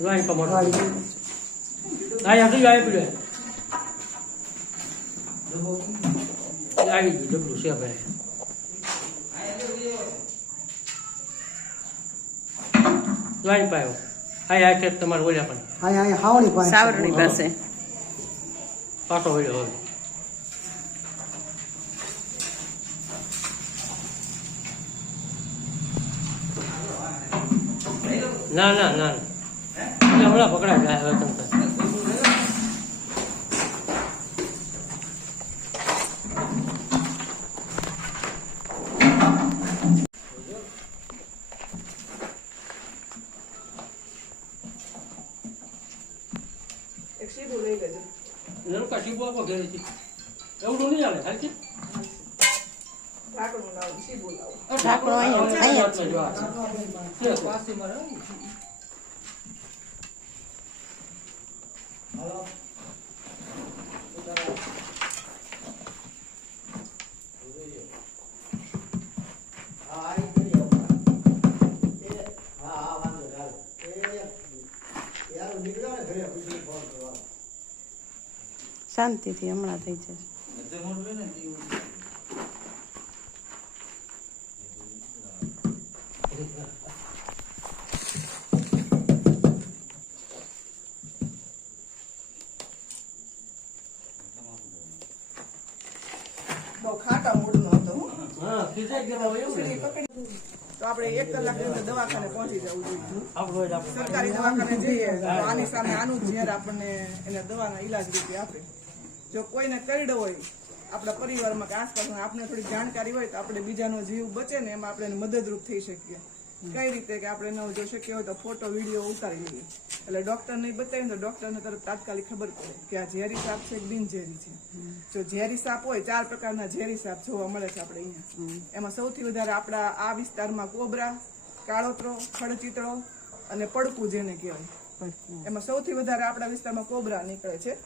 Line પર મોટો Aí, આવી પડ્યો આવી ગયું ડબલું છે ભાઈ લાઈન પાયો આય આ છે તમારે ઓલ્યા પણ આય આય હાવણી પાસે સાવરણી પાસે પાછો વળ્યો હોય ના ના ના હમણાં પકડાય જાય હવે તમ સીબો આપો ઘરેથી. એવડું નહીં આવે ખાલી ઢાંકણું લાવો ઢાંકણું અહીંયા- અહીંયા જ છે પાસીમાં રહે. શાંતિથી હમણાં થઈ જશે બહુ ખાટા મૂડનો હતો તો આપણે એક કલાકની અંદર દવાખાને પહોંચી જવું જોઈએ. સરકારી દવાખાને જઈએ તો આની સામે આનું ઝેર આપણને એને દવાના ઈલાજ રીતે આપે. જો કોઈને કરડો હોય આપણા પરિવારમાં કે આસપાસમાં આપણે થોડી જાણકારી હોય તો આપણે બીજાનો જીવ બચે ને એમાં આપણે મદદરૂપ થઈ શકીએ. કઈ રીતે કે આપણે એનો જો શક્ય હોય તો ફોટો વીડિયો ઉતારી લઈએ. એટલે ડોક્ટરને બતાવીને તો ડોક્ટરને તરત તાત્કાલિક ખબર પડે કે આ ઝેરી સાપ છે કે બિનઝેરી છે. જો ઝેરી સાપ હોય ચાર પ્રકારના ઝેરી સાપ જોવા મળે છે આપણે અહીંયા. એમાં સૌથી વધારે આપણા આ વિસ્તારમાં કોબરા કાળોતરો ખડચીતળો અને પડકું જેને કહેવાય. એમાં સૌથી વધારે આપણા વિસ્તારમાં કોબરા નીકળે છે.